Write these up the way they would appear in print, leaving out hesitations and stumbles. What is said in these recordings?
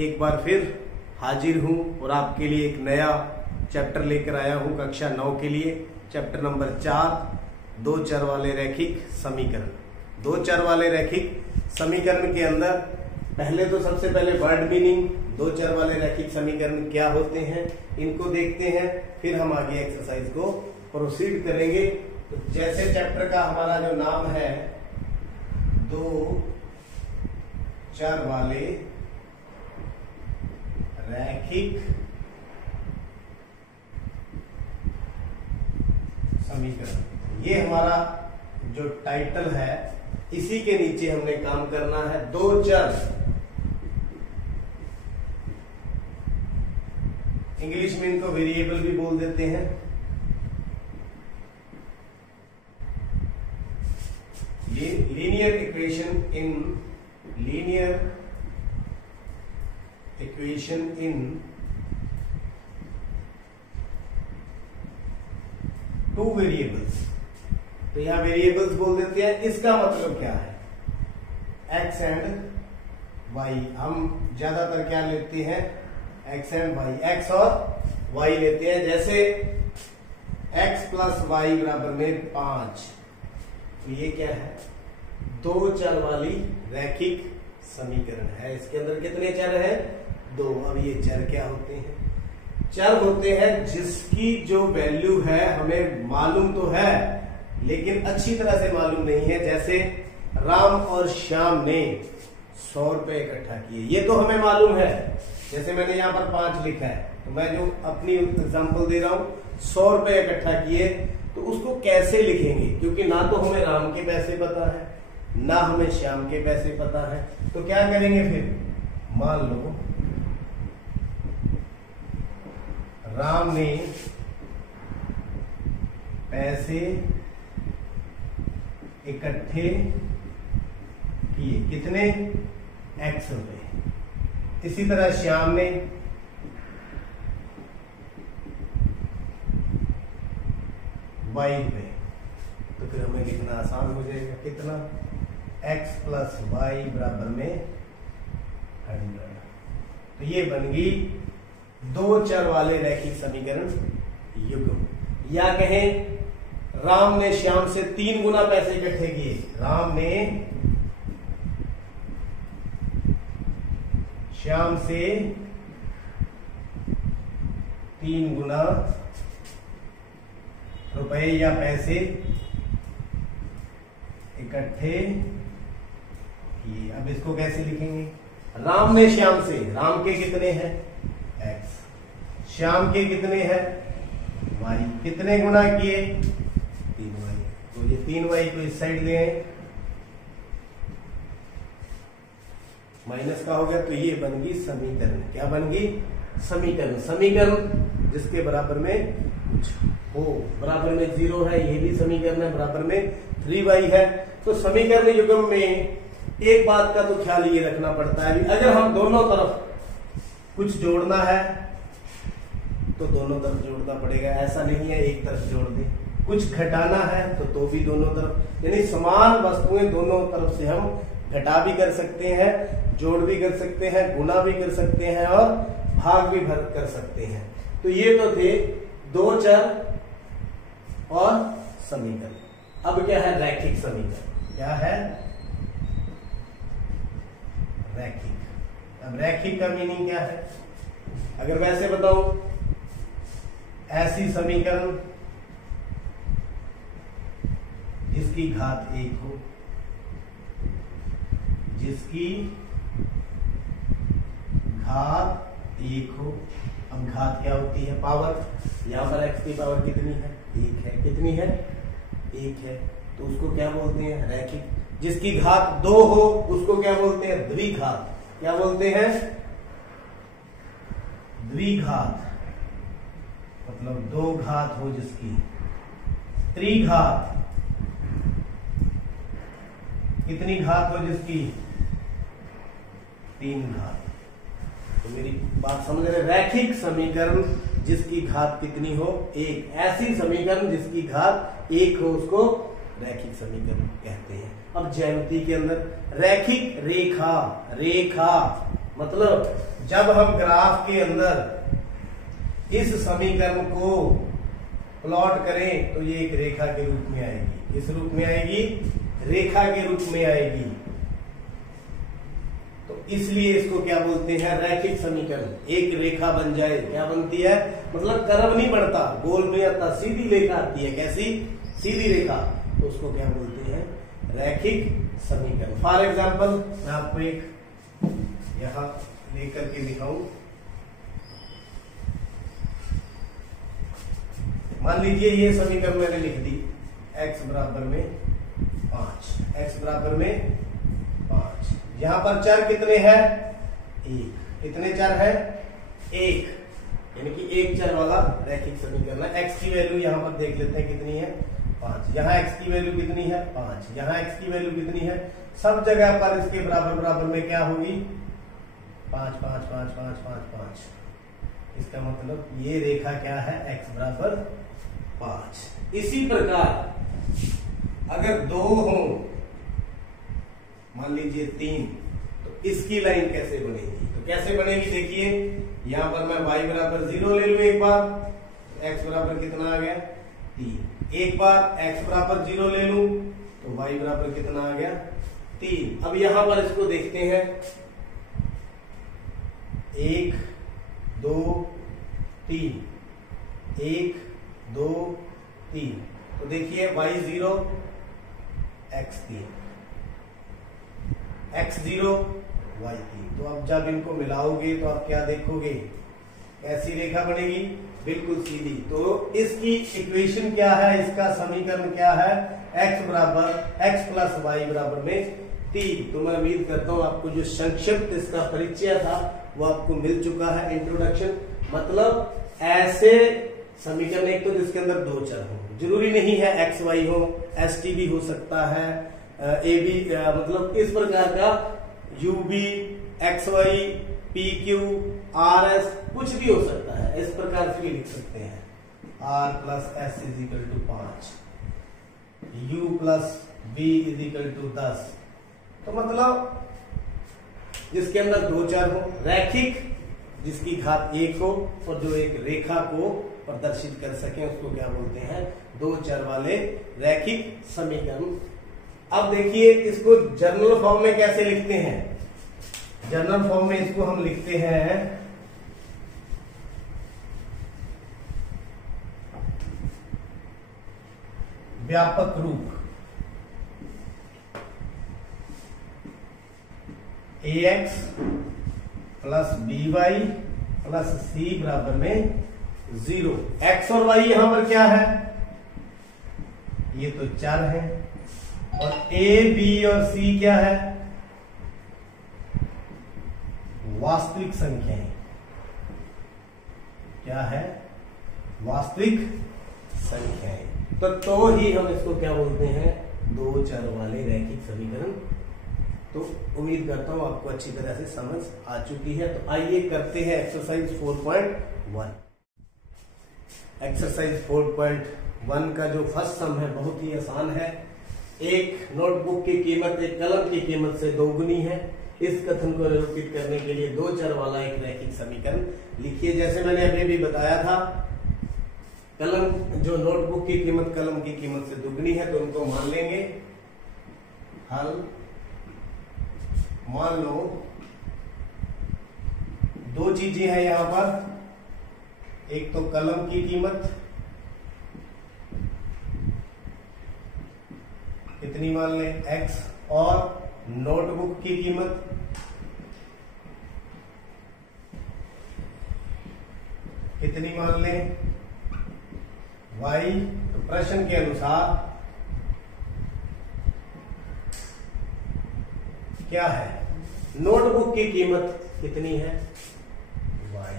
एक बार फिर हाजिर हूं और आपके लिए एक नया चैप्टर लेकर आया हूं कक्षा 9 के लिए। चैप्टर नंबर 4, दो चर वाले रैखिक समीकरण। दो चर वाले रैखिक समीकरण के अंदर पहले तो सबसे पहले वर्ड मीनिंग, दो चर वाले रैखिक समीकरण क्या होते हैं इनको देखते हैं, फिर हम आगे एक्सरसाइज को प्रोसीड करेंगे। तो जैसे चैप्टर का हमारा जो नाम है दो चर वाले रैखिक समीकरण, ये हमारा जो टाइटल है इसी के नीचे हमने काम करना है। दो चर, इंग्लिश में इनको वेरिएबल भी बोल देते हैं। Linear equation in two variables. तो यहां वेरिएबल्स बोल देते हैं। इसका मतलब क्या है? X and Y. हम ज्यादातर क्या लेते हैं? एक्स एंड वाई, एक्स और वाई लेते हैं। जैसे एक्स प्लस वाई बराबर में 5, तो ये क्या है? दो चर वाली रैखिक समीकरण है। इसके अंदर कितने चर हैं? दो। अब ये चर क्या होते हैं? चर होते हैं जिसकी जो वैल्यू है हमें मालूम तो है लेकिन अच्छी तरह से मालूम नहीं है। जैसे राम और श्याम ने 100 रुपए इकट्ठा किए, ये तो हमें मालूम है। जैसे मैंने यहाँ पर 5 लिखा है, तो मैं जो अपनी एग्जांपल दे रहा हूं 100 रुपए इकट्ठा किए, तो उसको कैसे लिखेंगे? क्योंकि ना तो हमें राम के पैसे पता है ना हमें श्याम के पैसे पता है। तो क्या करेंगे फिर? मान लो राम ने पैसे इकट्ठे किए, कितने? एक्स रुपए। इसी तरह श्याम ने वाई रुपए। तो फिर हमें लिखना आसान हो जाएगा। कितना? एक्स प्लस वाई बराबर में 100। तो ये बन गई दो चर वाले रैखिक समीकरण युग्म। या कहें राम ने श्याम से 3 गुना पैसे इकट्ठे किए। राम ने श्याम से 3 गुना रुपए या पैसे इकट्ठे किए। अब इसको कैसे लिखेंगे? राम ने श्याम से, राम के कितने हैं? एक्स। श्याम के कितने हैं? वाई। कितने गुना किए? 3 वाई। तो ये 3 वाई को इस साइड ले आए, माइनस का हो गया। तो ये बन गई समीकरण। क्या बन गई? समीकरण। समीकरण जिसके बराबर में कुछ हो, बराबर में 0 है, ये भी समीकरण है, बराबर में 3y है। तो समीकरण युग्म में एक बात का तो ख्याल ये रखना पड़ता है, अगर हम दोनों तरफ कुछ जोड़ना है तो दोनों तरफ जोड़ना पड़ेगा। ऐसा नहीं है एक तरफ जोड़ दे। कुछ घटाना है तो भी दोनों तरफ, यानी समान वस्तुएं दोनों तरफ से हम घटा भी कर सकते हैं, जोड़ भी कर सकते हैं, गुणा भी कर सकते हैं और भाग भी भर कर सकते हैं। तो ये तो थे दो चर और समीकरण। अब क्या है? रैखिक समीकरण। क्या है? रैखिक। अब रैखिक का मीनिंग क्या है? अगर वैसे बताऊं, ऐसी समीकरण जिसकी घात 1 हो, जिसकी घात 1 हो। अब घात क्या होती है? पावर। यहां पर x की पावर कितनी है? 1 है। कितनी है? 1 है। तो उसको क्या बोलते हैं? रैखिक। जिसकी घात 2 हो उसको क्या बोलते हैं? द्विघात। क्या बोलते हैं? द्विघात, मतलब 2 घात हो जिसकी। त्रिघात, कितनी घात हो जिसकी? 3 घात। तो मेरी बात समझ रहे? रैखिक समीकरण जिसकी घात कितनी हो? 1। ऐसी समीकरण जिसकी घात 1 हो उसको रैखिक समीकरण कहते हैं। अब ज्यामिति के अंदर रैखिक रेखा, रेखा मतलब जब हम ग्राफ के अंदर इस समीकरण को प्लॉट करें तो ये एक रेखा के रूप में आएगी। इस रूप में आएगी, रेखा के रूप में आएगी। तो इसलिए इसको क्या बोलते हैं, रैखिक समीकरण। एक रेखा बन जाए, क्या बनती है, मतलब कर्व नहीं बढ़ता, गोल में आता, सीधी रेखा आती है। कैसी, सीधी रेखा। तो उसको क्या बोलते हैं, रैखिक समीकरण। फॉर एग्जाम्पल मैं आपको एक यहां लेकर के दिखाऊं। मान लीजिए ये समीकरण मैंने लिख दी, x बराबर में 5, x बराबर में 5। यहां पर चर कितने हैं, 1। कितने चर है, 1, यानी कि एक चर वाला रैखिक समीकरण है। x की वैल्यू यहां पर देख लेते हैं कितनी है, 5। यहाँ x की वैल्यू कितनी है, 5। यहाँ x की वैल्यू कितनी है, सब जगह पर इसके बराबर बराबर में क्या होगी, 5 5 5 5 5 5। इसका मतलब ये रेखा क्या है, x बराबर 5। इसी प्रकार अगर 2 हो, मान लीजिए 3, तो इसकी लाइन कैसे बनेगी, तो कैसे बनेगी देखिए। यहां पर मैं y बराबर 0 ले लू एक बार, x बराबर कितना आ गया, 3। एक बार x बराबर 0 ले लू तो y बराबर कितना आ गया, 3। अब यहां पर इसको देखते हैं, 1 2 3, 1 2 3। तो देखिए y 0 x 3, x 0 y 3। तो अब जब इनको मिलाओगे तो आप क्या देखोगे, ऐसी रेखा बनेगी, बिल्कुल सीधी। तो इसकी इक्वेशन क्या है, इसका समीकरण क्या है, x बराबर x प्लस वाई बराबर में 3। तो मैं उम्मीद करता हूं आपको जो संक्षिप्त इसका परिचय था वो आपको मिल चुका है, इंट्रोडक्शन। मतलब ऐसे समीकरण, एक तो जिसके अंदर 2 चर हो, जरूरी नहीं है एक्स वाई हो, एस टी भी हो सकता है, ए बी, मतलब इस प्रकार का U B, X Y, P Q, R S, कुछ भी हो सकता है। इस प्रकार से भी लिख सकते हैं, R plus S is equal to 5, U plus B is equal to 10। तो मतलब जिसके अंदर 2 चर हो, रैखिक, जिसकी घात 1 हो, और जो एक रेखा को प्रदर्शित कर सके, उसको क्या बोलते हैं, 2 चर वाले रैखिक समीकरण। अब देखिए इसको जर्नल फॉर्म में कैसे लिखते हैं। जर्नल फॉर्म में इसको हम लिखते हैं व्यापक रूप, ax plus by plus c बराबर में 0। x और y यहां पर क्या है, ये तो चर है, और a b और c क्या है, वास्तविक संख्याएं। क्या है, वास्तविक संख्याएं। तो ही हम इसको क्या बोलते हैं, 2 चर वाले रैखिक समीकरण। तो उम्मीद करता हूं आपको अच्छी तरह से समझ आ चुकी है। तो आइए करते हैं एक्सरसाइज 4.1। एक्सरसाइज 4.1 का जो फर्स्ट सम है बहुत ही आसान है। एक नोटबुक की कीमत एक कलम की कीमत से 2 गुनी है। इस कथन को निरूपित करने के लिए 2 चर वाला एक रैखिक समीकरण लिखिए। जैसे मैंने अभी भी बताया था, कलम, जो नोटबुक की कीमत कलम की कीमत से दुगनी है, तो उनको मान लेंगे। हल, मान लो 2 चीजें हैं यहां पर, एक तो कलम की कीमत कितनी मान लें, x, और नोटबुक की कीमत कितनी मान लें, y। तो प्रश्न के अनुसार क्या है, नोटबुक की कीमत कितनी है, y।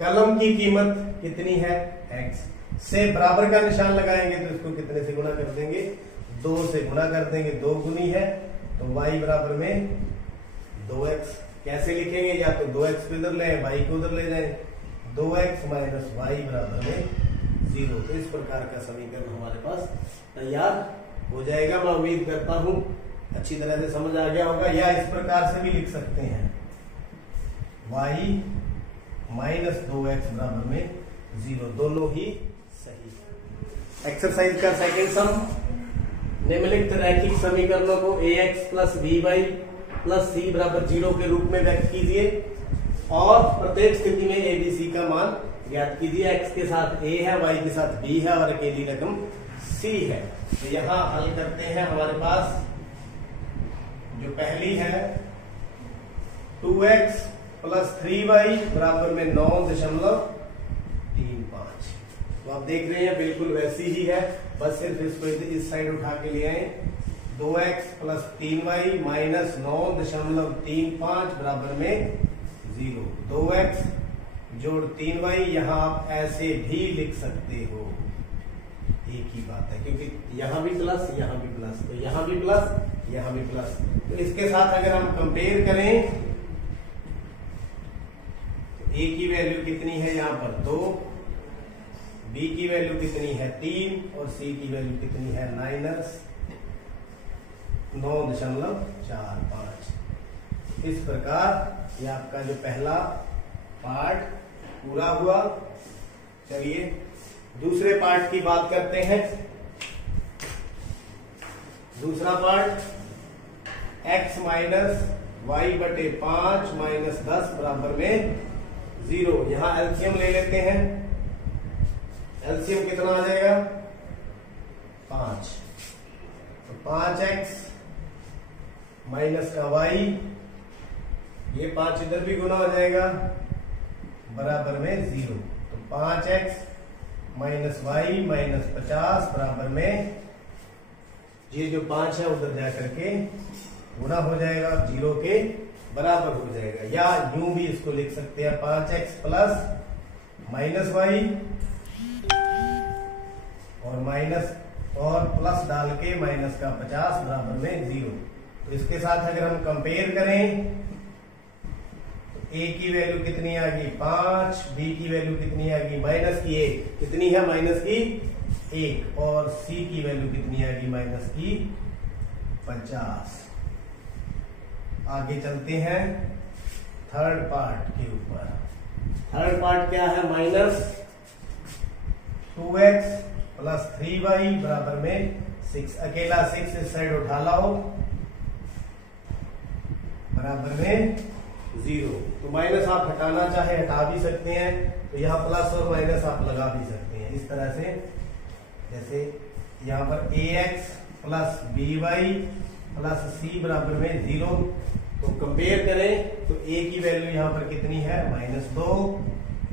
कलम की कीमत कितनी है, x। से बराबर का निशान लगाएंगे तो इसको कितने से गुणा कर देंगे, 2 से गुणा कर देंगे, 2 गुनी है, तो y बराबर में 2x। कैसे लिखेंगे, या तो 2x को इधर ले, y को उधर ले जाए, 2x माइनस y बराबर में 0। तो इस प्रकार का समीकरण हमारे पास तैयार हो जाएगा। मैं उम्मीद करता हूं अच्छी तरह से समझ आ गया होगा। या इस प्रकार से भी लिख सकते हैं, y माइनस 2x बराबर में 0, दोनों ही सही। एक्सरसाइज का सेकंड सम, निम्नलिखित रैखिक समीकरणों को ax plus by plus c बराबर 0 के रूप में व्यक्त कीजिए और प्रत्येक स्थिति में abc का मान ज्ञात कीजिए। x के साथ a है, y के साथ b है और अकेली रकम c है। तो यहां हल करते हैं। हमारे पास जो पहली है 2x प्लस 3y बराबर में 9.35। तो आप देख रहे हैं बिल्कुल वैसी ही है, बस सिर्फ इसको इस साइड उठा के ले आए। 2x प्लस 3y माइनस 9.35 बराबर में 0। 2x जोड़ 3y यहां आप ऐसे भी लिख सकते हो, एक ही बात है, क्योंकि यहां भी प्लस यहां भी प्लस, तो यहां भी प्लस यहां भी प्लस। तो इसके साथ अगर हम कंपेयर करें तो a की वैल्यू कितनी है यहाँ पर 2, b की वैल्यू कितनी है 3 और c की वैल्यू कितनी है -9.45। इस प्रकार ये आपका जो पहला पार्ट पूरा हुआ। चलिए दूसरे पार्ट की बात करते हैं। दूसरा पार्ट x माइनस वाई बटे 5 माइनस 10 बराबर में 0। यहां एलसीएम ले लेते हैं। एलसीएम कितना आ जाएगा 5, तो 5x माइनस का y, ये 5 इधर भी गुना हो जाएगा बराबर में 0। तो 5x माइनस वाई माइनस 50 बराबर में, ये जो 5 है उधर जाकर के गुना हो जाएगा, 0 के बराबर हो जाएगा। या यूं भी इसको लिख सकते हैं 5x प्लस माइनस वाई और माइनस और प्लस डाल के माइनस का 50 बराबर में 0। तो इसके साथ अगर हम कंपेयर करें तो a की वैल्यू कितनी आ गई 5, b की वैल्यू कितनी आ गई माइनस की 1, कितनी है माइनस की 1, और c की वैल्यू कितनी आ गई माइनस की 50। आगे चलते हैं थर्ड पार्ट के ऊपर। थर्ड पार्ट क्या है माइनस 2x प्लस 3y बराबर में 6। अकेला 6 इस साइड उठा लाओ बराबर में 0। तो माइनस आप हटाना चाहे हटा भी सकते हैं, तो यहाँ प्लस और माइनस आप लगा भी सकते हैं इस तरह से। जैसे यहाँ पर ax plus by plus c बराबर में 0। तो कंपेयर करें तो a की वैल्यू यहाँ पर कितनी है -2,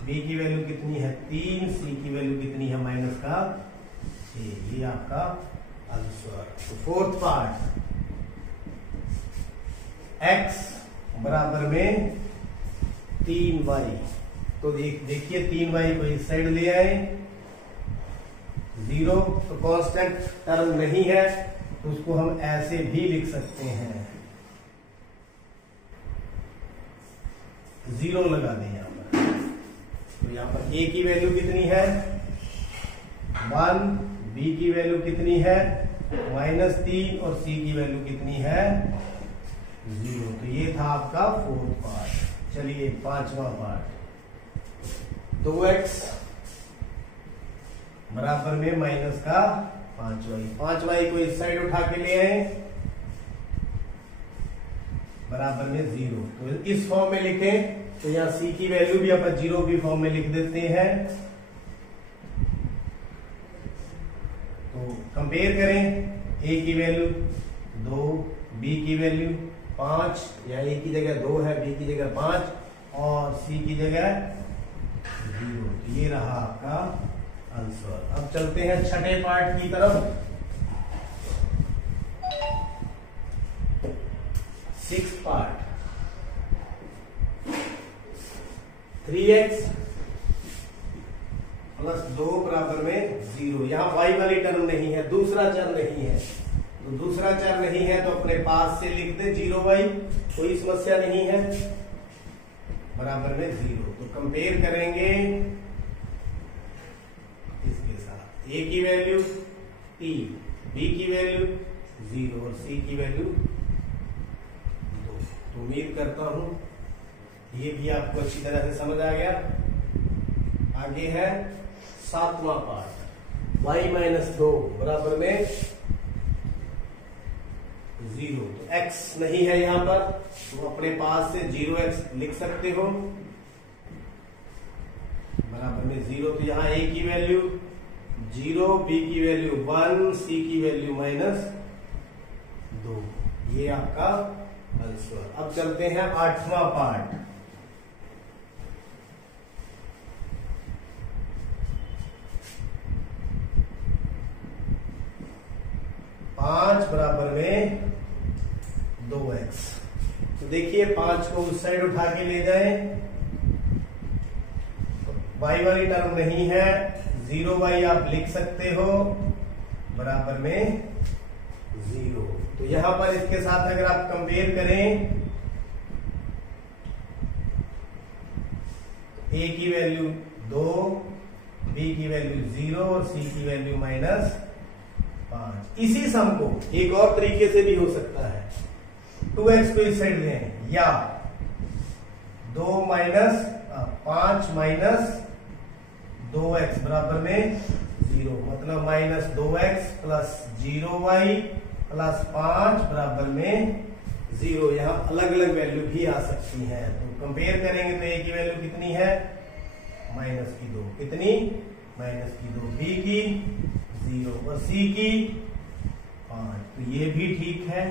b की वैल्यू कितनी है 3, c की वैल्यू कितनी है माइनस का 6। ये आपका आंसर। तो फोर्थ पार्ट x बराबर में 3y। तो देखिए 3y को इस साइड ले आए, 0 तो कांस्टेंट टर्म नहीं है, तो उसको हम ऐसे भी लिख सकते हैं, 0 लगा दें यहाँ पर। तो यहाँ पर a की वैल्यू कितनी है 1, b की वैल्यू कितनी है -3 और c की वैल्यू कितनी है 0। तो ये था आपका फोर्थ पार्ट। चलिए पांचवा पार्ट 2x बराबर में माइनस का 5y। 5y को इस साइड उठा के ले आए बराबर में 0। तो इस फॉर्म में लिखें तो यहाँ c की वैल्यू भी अपन 0 की फॉर्म में लिख देते हैं। तो कंपेयर करें a की वैल्यू 2, b की वैल्यू 5, या a की जगह 2 है, b की जगह 5 और c की जगह 0। तो ये रहा आपका आंसर। अब चलते हैं छठे पार्ट की तरफ। 6th पार्ट 3x प्लस 2 बराबर में 0। यहाँ y वाली टर्म नहीं है, दूसरा चर नहीं है, तो दूसरा चर नहीं है तो अपने पास से लिख दे 0y, कोई समस्या नहीं है, बराबर में 0। तो कंपेयर करेंगे इसके साथ। a की वैल्यू 3, b की वैल्यू 0 और c की वैल्यू 2। तो उम्मीद करता हूं ये भी आपको अच्छी तरह से समझ आ गया। आगे है 7वां पार्ट, y-2 बराबर में 0। तो x नहीं है यहां पर, तो अपने पास से 0x लिख सकते हो बराबर में 0। तो यहां a की वैल्यू 0, b की वैल्यू 1, c की वैल्यू -2। ये आपका आंसर। अब चलते हैं 8वां पार्ट। 5 बराबर में 2x। तो देखिए 5 को उस साइड उठा के ले जाएं, y वाली टर्म नहीं है, 0y आप लिख सकते हो बराबर में 0। तो यहां पर इसके साथ अगर आप कंपेयर करें, a की वैल्यू 2, b की वैल्यू 0 और c की वैल्यू -5। इसी सम को एक और तरीके से भी हो सकता है, 2x को इस साइड लें, या 5 माइनस 2x बराबर में 0, मतलब -2x प्लस 0y प्लस 5 बराबर में 0। यहां अलग अलग वैल्यू भी आ सकती हैं। तो कंपेयर करेंगे तो a की वैल्यू कितनी है, -2। कितनी, -2। b की 0 और c की 5। तो ये भी ठीक है,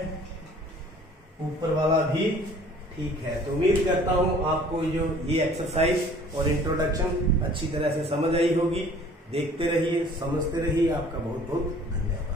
ऊपर वाला भी ठीक है। तो उम्मीद करता हूं आपको जो ये एक्सरसाइज और इंट्रोडक्शन अच्छी तरह से समझ आई होगी। देखते रहिए, समझते रहिए। आपका बहुत बहुत धन्यवाद।